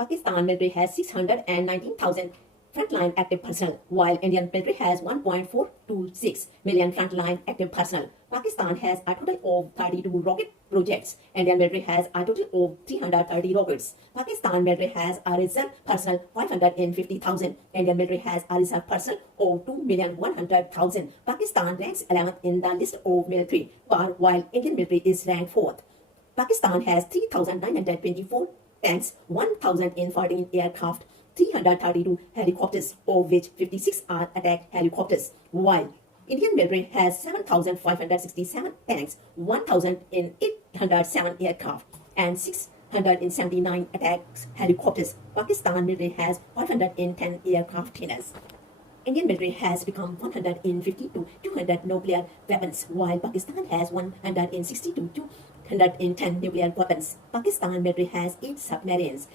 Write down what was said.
Pakistan military has 619,000 frontline active personnel, while Indian military has 1.426 million frontline active personnel. Pakistan has a total of 32 rocket projects. Indian military has a total of 330 rockets. Pakistan military has a reserve personnel 550,000. Indian military has a reserve personnel of 2,100,000. Pakistan ranks 11th in the list of military power, while Indian military is ranked 4th. Pakistan has 3,924 tanks, 1,014 aircraft, 332 helicopters, of which 56 are attack helicopters, while Indian military has 7,567 tanks, 1,807 aircraft, and 679 attack helicopters. Pakistan military has 510 aircraft carriers. Indian military has become 150 to 200 nuclear weapons, while Pakistan has 160 to 210 nuclear weapons. Pakistan military has 8 submarines.